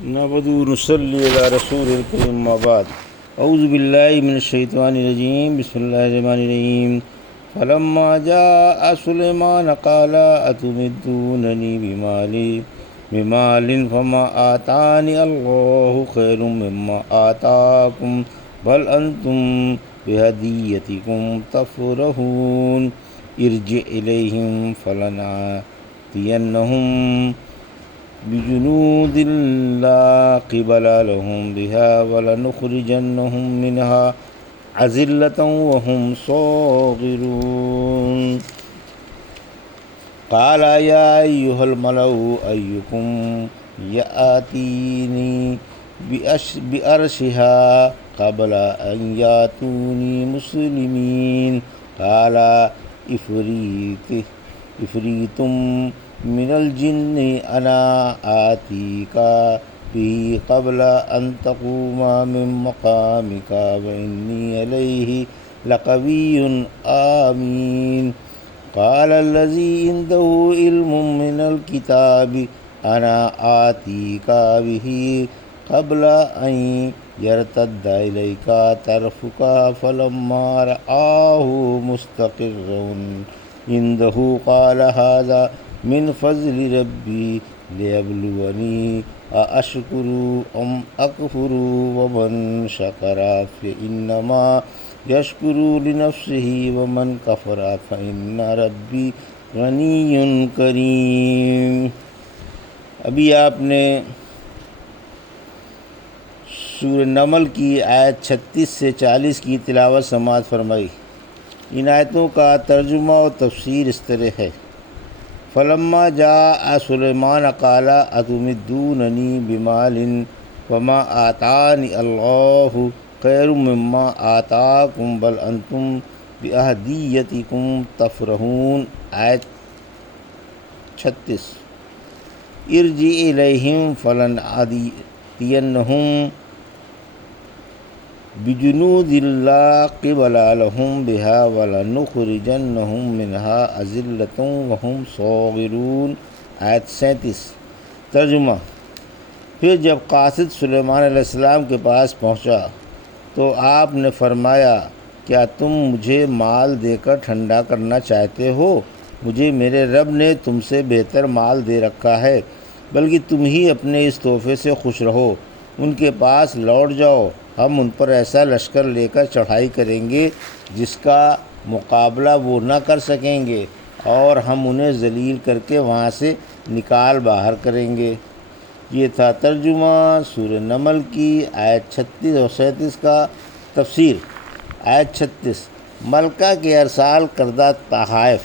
نعبد و نصلی علی رسول الکریم اما بعد اعوذ باللہ من الشیطان الرجیم بسم اللہ الرحمن الرحیم فلما جاء سلیمان قال اتمدوننی بمال فما آتانی اللہ خیر مما آتاکم بل انتم بہدیتکم تفرحون ارجع الیہم فلنأتینہم بجنود لا قبل لهم بها ولنخرجنهم منها أذلة وهم صاغرون قال يا أيها الملأ أيكم يأتيني بأرشها قبل أن يأتوني مسلمين قال إفريت من الجن أنا آتيك به قبل أن تقوم من مقامك وإني عليه لقوي آمين قال الذي عنده علم من الكتاب أنا آتيك به قبل أن يرتد إليك طرفك فلما رآه مستقرا عنده قال هذا من فضل ربي ليبلوني أأشكر أم أكفر ومن شكر فإنما يشكر لنفسه ومن كفر فإن ربي غني کریم۔ ابھی آپ نے سورہ نمل کی آیت 36 سے 40 کی تلاوت سماعت فرمائی۔ ان آیتوں کا ترجمہ و تفسیر اس طرح ہے: فلما جاء سلیمان قال اتمدوننی بمال وما آتانی اللہ خیر مما آتاکم بل انتم بہدیتکم تفرحون۔ آیت 36۔ ارجع الیہم فلنأتینہم بجنود لا قبل لهم بها ولنخرجنهم منها أذلة وهم صاغرون۔ آیت 37۔ ترجمہ: پھر جب قاصد سلیمان علیہ السلام کے پاس پہنچا تو آپ نے فرمایا، کیا تم مجھے مال دے کر ٹھنڈا کرنا چاہتے ہو؟ مجھے میرے رب نے تم سے بہتر مال دے رکھا ہے، بلکہ تم ہی اپنے اس تحفے سے خوش رہو۔ ان کے پاس لوٹ جاؤ، ہم ان پر ایسا لشکر لے کر چڑھائی کریں گے جس کا مقابلہ وہ نہ کر سکیں گے، اور ہم انہیں ذلیل کر کے وہاں سے نکال باہر کریں گے۔ یہ تھا ترجمہ سورہ نمل کی آیت 36 اور 37 کا۔ تفسیر۔ آیت 36: ملکہ کے ارسال کردہ تحائف۔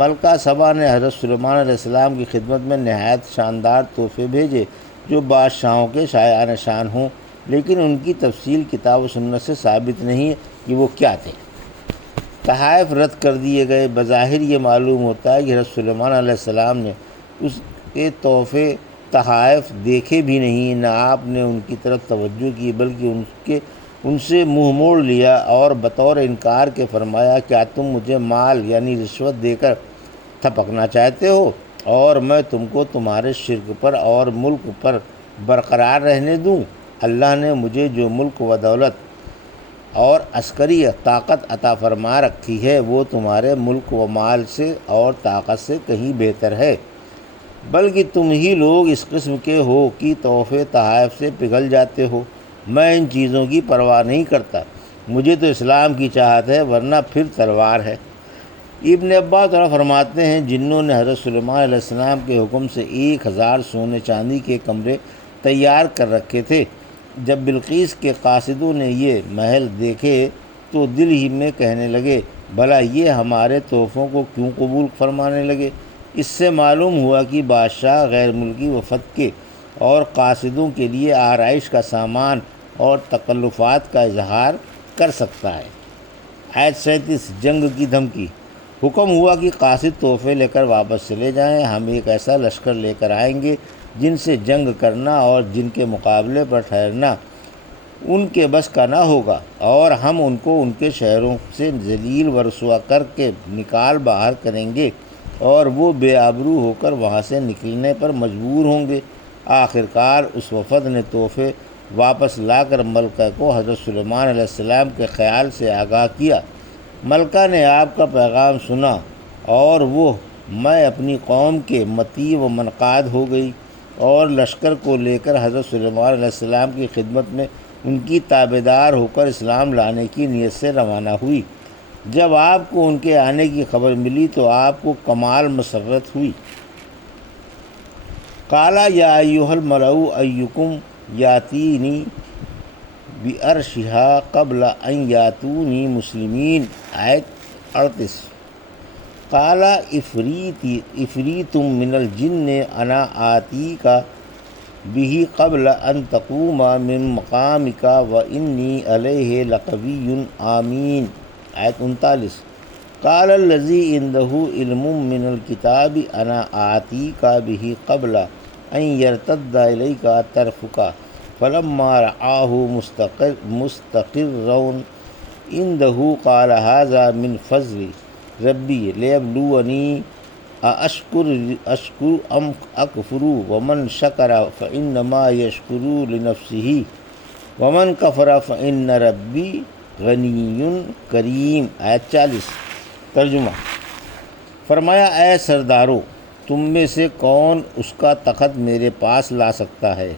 ملکہ سبا نے حضرت سلیمان علیہ السلام کی خدمت میں نہایت شاندار تحفے بھیجے جو بادشاہوں کے شایان شان ہوں، لیکن ان کی تفصیل کتاب و سنت سے ثابت نہیں کہ وہ کیا تھے۔ تحائف رد کر دیے گئے۔ بظاہر یہ معلوم ہوتا ہے کہ حضرت سلیمان علیہ السلام نے اس کے تحفے تحائف دیکھے بھی نہیں، نہ آپ نے ان کی طرف توجہ کی، بلکہ ان سے منہ موڑ لیا اور بطور انکار کے فرمایا، کیا تم مجھے مال یعنی رشوت دے کر تھپکنا چاہتے ہو اور میں تم کو تمہارے شرک پر اور ملک پر برقرار رہنے دوں؟ اللہ نے مجھے جو ملک و دولت اور عسکری طاقت عطا فرما رکھی ہے وہ تمہارے ملک و مال سے اور طاقت سے کہیں بہتر ہے، بلکہ تم ہی لوگ اس قسم کے ہو کہ تحفے تحائف سے پگھل جاتے ہو۔ میں ان چیزوں کی پرواہ نہیں کرتا، مجھے تو اسلام کی چاہت ہے، ورنہ پھر تلوار ہے۔ ابن عباس فرماتے ہیں، جنوں نے حضرت سلیمان علیہ السلام کے حکم سے 1000 سونے چاندی کے کمرے تیار کر رکھے تھے۔ جب بلقیس کے قاصدوں نے یہ محل دیکھے تو دل ہی میں کہنے لگے، بھلا یہ ہمارے تحفوں کو کیوں قبول فرمانے لگے؟ اس سے معلوم ہوا کہ بادشاہ غیر ملکی وفد کے اور قاصدوں کے لیے آرائش کا سامان اور تکلفات کا اظہار کر سکتا ہے۔ آیت 37۔ جنگ کی دھمکی۔ حکم ہوا کہ قاصد تحفے لے کر واپس چلے جائیں، ہم ایک ایسا لشکر لے کر آئیں گے جن سے جنگ کرنا اور جن کے مقابلے پر ٹھہرنا ان کے بس کا نہ ہوگا، اور ہم ان کو ان کے شہروں سے ذلیل و رسوا کر کے نکال باہر کریں گے، اور وہ بے آبرو ہو کر وہاں سے نکلنے پر مجبور ہوں گے۔ آخر کار اس وفد نے تحفے واپس لا کر ملکہ کو حضرت سلیمان علیہ السلام کے خیال سے آگاہ کیا۔ ملکہ نے آپ کا پیغام سنا اور وہ میں اپنی قوم کے مطیع و منقاد ہو گئی اور لشکر کو لے کر حضرت سلیمان علیہ السلام کی خدمت میں ان کی تابعدار ہو کر اسلام لانے کی نیت سے روانہ ہوئی۔ جب آپ کو ان کے آنے کی خبر ملی تو آپ کو کمال مسرت ہوئی۔ قالا یا ایھا الملأ ایکم یاتینی بعرشھا قبل ان یاتونی مسلمین، آیت 38۔ قال عفریت من الجن انا آتیک بہ قبل ان تقوم من مقامک وانی علیہ لقوی امین، آیت 39۔ قال الذی عنده علم من الکتاب انا آتیک بہ قبل ان یرتد الیک طرفک فلما رآہ مستقرا عنده قال ھذا من فضل ربی لیبلونی اشکر ام اکفر ومن شکر فانما یشکر لنفسہ ومن کفر فان ربی غنی کریم، آیت 40۔ ترجمہ: فرمایا اے سردارو، تم میں سے کون اس کا تخت میرے پاس لا سکتا ہے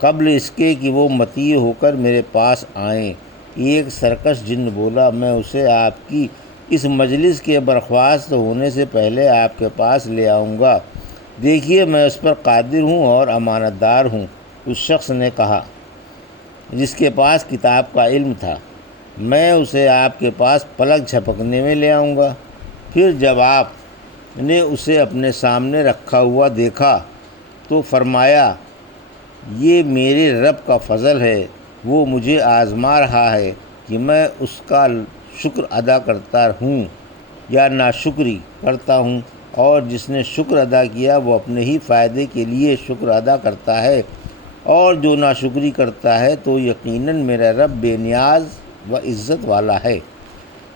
قبل اس کے کہ وہ مطیع ہو کر میرے پاس آئیں؟ ایک سرکش جن بولا، میں اسے آپ کی اس مجلس کے برخاست ہونے سے پہلے آپ کے پاس لے آؤں گا، دیکھیے میں اس پر قادر ہوں اور امانت دار ہوں۔ اس شخص نے کہا جس کے پاس کتاب کا علم تھا، میں اسے آپ کے پاس پلک جھپکنے میں لے آؤں گا۔ پھر جب آپ نے اسے اپنے سامنے رکھا ہوا دیکھا تو فرمایا یہ میرے رب کا فضل ہے، وہ مجھے آزما رہا ہے کہ میں اس کا شکر ادا کرتا ہوں یا ناشکری کرتا ہوں، اور جس نے شکر ادا کیا وہ اپنے ہی فائدے کے لیے شکر ادا کرتا ہے، اور جو ناشکری کرتا ہے تو یقیناً میرا رب بے نیاز و عزت والا ہے۔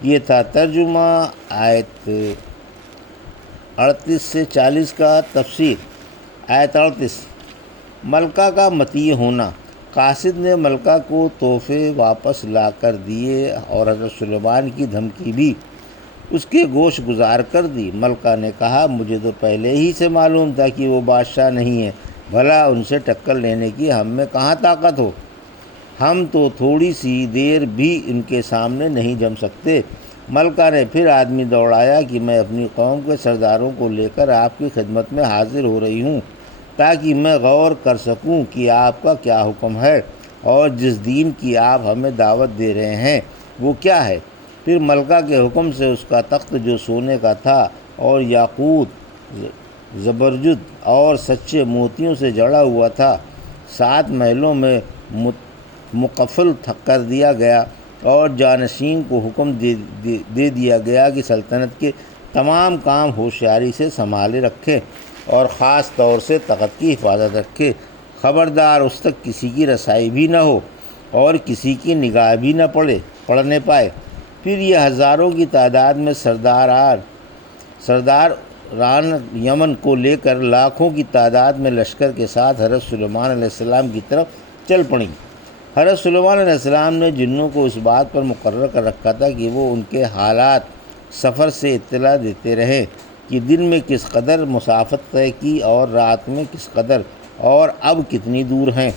یہ تھا ترجمہ آیت 38 سے 40 کا۔ تفسیر آیت 38۔ ملکہ کا مطیع ہونا۔ قاصد نے ملکہ کو تحفے واپس لا کر دیے اور حضرت سلیمان کی دھمکی بھی اس کے گوش گزار کر دی۔ ملکہ نے کہا مجھے تو پہلے ہی سے معلوم تھا کہ وہ بادشاہ نہیں ہے، بھلا ان سے ٹکر لینے کی ہم میں کہاں طاقت ہو، ہم تو تھوڑی سی دیر بھی ان کے سامنے نہیں جم سکتے۔ ملکہ نے پھر آدمی دوڑایا کہ میں اپنی قوم کے سرداروں کو لے کر آپ کی خدمت میں حاضر ہو رہی ہوں تاکہ میں غور کر سکوں کہ آپ کا کیا حکم ہے اور جس دین کی آپ ہمیں دعوت دے رہے ہیں وہ کیا ہے۔ پھر ملکہ کے حکم سے اس کا تخت جو سونے کا تھا اور یاقوت، زبرجد اور سچے موتیوں سے جڑا ہوا تھا، 7 محلوں میں مقفل کر دیا گیا اور جانشین کو حکم دے دیا گیا کہ سلطنت کے تمام کام ہوشیاری سے سنبھالے رکھے اور خاص طور سے تخت کی حفاظت رکھے، خبردار اس تک کسی کی رسائی بھی نہ ہو اور کسی کی نگاہ بھی نہ پڑنے پائے۔ پھر یہ ہزاروں کی تعداد میں سرداران یمن کو لے کر لاکھوں کی تعداد میں لشکر کے ساتھ حضرت سلیمان علیہ السلام کی طرف چل پڑیں۔ حضرت سلیمان علیہ السلام نے جنوں کو اس بات پر مقرر کر رکھا تھا کہ وہ ان کے حالات سفر سے اطلاع دیتے رہیں کہ دن میں کس قدر مسافت طے کی اور رات میں کس قدر اور اب کتنی دور ہیں۔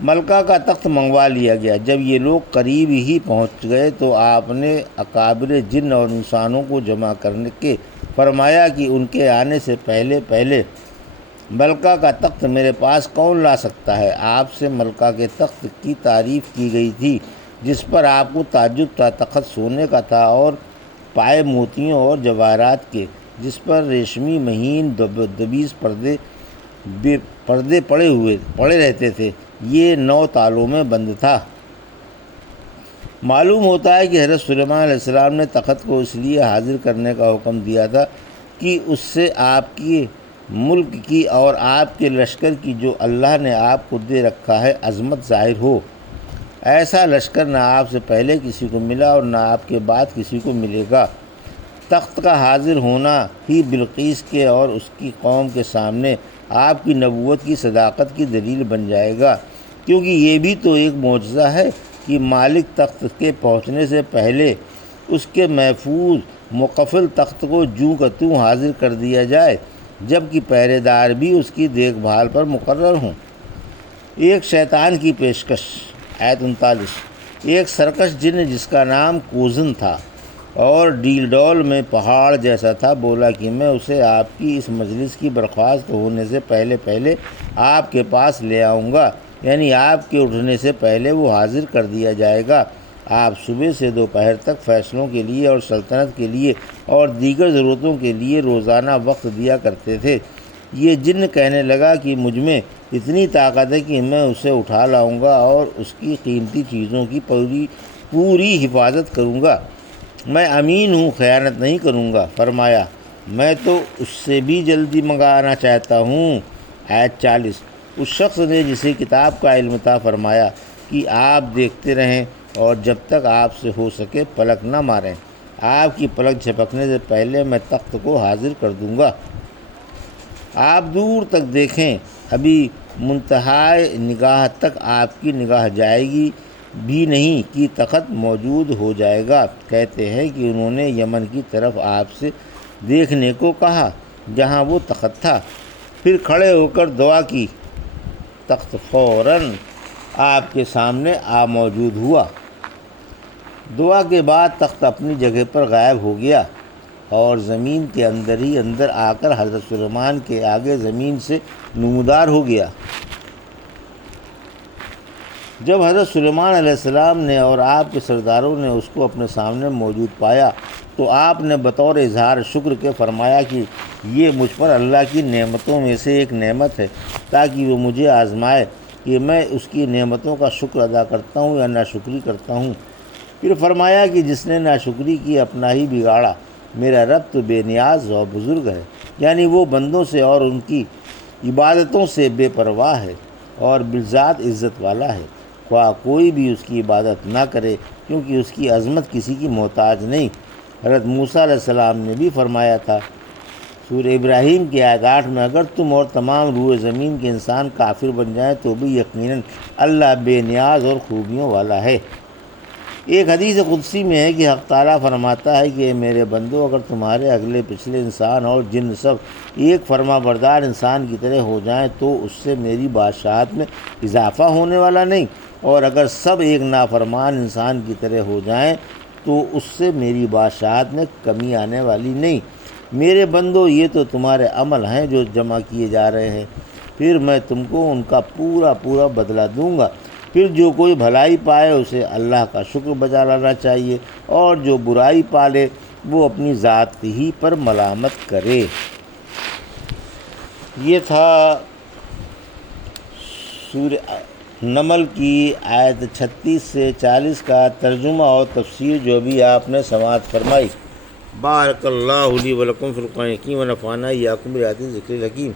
ملکہ کا تخت منگوا لیا گیا۔ جب یہ لوگ قریب ہی پہنچ گئے تو آپ نے اکابر جن اور انسانوں کو جمع کرنے کے فرمایا کہ ان کے آنے سے پہلے ملکہ کا تخت میرے پاس کون لا سکتا ہے۔ آپ سے ملکہ کے تخت کی تعریف کی گئی تھی جس پر آپ کو تعجب تھا۔ تخت سونے کا تھا اور پائے موتیوں اور جواہرات کے، جس پر ریشمی مہین دبیز پردے پڑے رہتے تھے۔ یہ 9 تالوں میں بند تھا۔ معلوم ہوتا ہے کہ حضرت سلیمان علیہ السلام نے تخت کو اس لیے حاضر کرنے کا حکم دیا تھا کہ اس سے آپ کے ملک کی اور آپ کے لشکر کی جو اللہ نے آپ کو دے رکھا ہے عظمت ظاہر ہو۔ ایسا لشکر نہ آپ سے پہلے کسی کو ملا اور نہ آپ کے بعد کسی کو ملے گا۔ تخت کا حاضر ہونا ہی بلقیس کے اور اس کی قوم کے سامنے آپ کی نبوت کی صداقت کی دلیل بن جائے گا، کیونکہ یہ بھی تو ایک معجزہ ہے کہ مالک تخت کے پہنچنے سے پہلے اس کے محفوظ مقفل تخت کو جوں کا توں حاضر کر دیا جائے، جبکہ پہرے دار بھی اس کی دیکھ بھال پر مقرر ہوں۔ ایک شیطان کی پیشکش، آیت 39۔ ایک سرکش جن جس کا نام کوزن تھا اور ڈیل ڈول میں پہاڑ جیسا تھا، بولا کہ میں اسے آپ کی اس مجلس کی برخاست ہونے سے پہلے آپ کے پاس لے آؤں گا، یعنی آپ کے اٹھنے سے پہلے وہ حاضر کر دیا جائے گا۔ آپ صبح سے دوپہر تک فیصلوں کے لیے اور سلطنت کے لیے اور دیگر ضرورتوں کے لیے روزانہ وقت دیا کرتے تھے۔ یہ جن کہنے لگا کہ مجھ میں اتنی طاقت ہے کہ میں اسے اٹھا لاؤں گا اور اس کی قیمتی چیزوں کی پوری حفاظت کروں گا، میں امین ہوں، خیانت نہیں کروں گا۔ فرمایا میں تو اس سے بھی جلدی منگانا چاہتا ہوں۔ آیت 40۔ اس شخص نے جسے کتاب کا علم تھا فرمایا کہ آپ دیکھتے رہیں اور جب تک آپ سے ہو سکے پلک نہ ماریں، آپ کی پلک جھپکنے سے پہلے میں تخت کو حاضر کر دوں گا۔ آپ دور تک دیکھیں، ابھی منتہائے نگاہ تک آپ کی نگاہ جائے گی بھی نہیں کہ تخت موجود ہو جائے گا۔ کہتے ہیں کہ انہوں نے یمن کی طرف آپ سے دیکھنے کو کہا جہاں وہ تخت تھا، پھر کھڑے ہو کر دعا کی، تخت فوراً آپ کے سامنے موجود ہوا۔ دعا کے بعد تخت اپنی جگہ پر غائب ہو گیا اور زمین کے اندر ہی اندر آ کر حضرت سلیمان کے آگے زمین سے نمودار ہو گیا۔ جب حضرت سلیمان علیہ السلام نے اور آپ کے سرداروں نے اس کو اپنے سامنے موجود پایا تو آپ نے بطور اظہار شکر کے فرمایا کہ یہ مجھ پر اللہ کی نعمتوں میں سے ایک نعمت ہے، تاکہ وہ مجھے آزمائے کہ میں اس کی نعمتوں کا شکر ادا کرتا ہوں یا ناشکری کرتا ہوں۔ پھر فرمایا کہ جس نے ناشکری کی اپنا ہی بگاڑا، میرا رب تو بے نیاز اور بزرگ ہے، یعنی وہ بندوں سے اور ان کی عبادتوں سے بے پرواہ ہے اور بالذات عزت والا ہے، خواہ کوئی بھی اس کی عبادت نہ کرے، کیونکہ اس کی عظمت کسی کی محتاج نہیں۔ حضرت موسیٰ علیہ السلام نے بھی فرمایا تھا، سورہ ابراہیم کی آیت 8 میں، اگر تم اور تمام روئے زمین کے انسان کافر بن جائیں تو بھی یقیناً اللہ بے نیاز اور خوبیوں والا ہے۔ ایک حدیث قدسی میں ہے کہ حق تعالیٰ فرماتا ہے کہ اے میرے بندو، اگر تمہارے اگلے پچھلے انسان اور جن سب ایک فرما بردار انسان کی طرح ہو جائیں تو اس سے میری بادشاہت میں اضافہ ہونے والا نہیں، اور اگر سب ایک نافرمان انسان کی طرح ہو جائیں تو اس سے میری بادشاہت میں کمی آنے والی نہیں۔ میرے بندو، یہ تو تمہارے عمل ہیں جو جمع کیے جا رہے ہیں، پھر میں تم کو ان کا پورا بدلہ دوں گا۔ پھر جو کوئی بھلائی پائے اسے اللہ کا شکر بجا لانا چاہیے، اور جو برائی پالے وہ اپنی ذات ہی پر ملامت کرے۔ یہ تھا سورہ نمل کی آیت 36 سے 40 کا ترجمہ اور تفسیر جو بھی آپ نے سماعت فرمائی۔ بارک اللہ لی و لکم فی القرآن الحکیم و نفعنی ایاکم بآیات الذکر الحکیم۔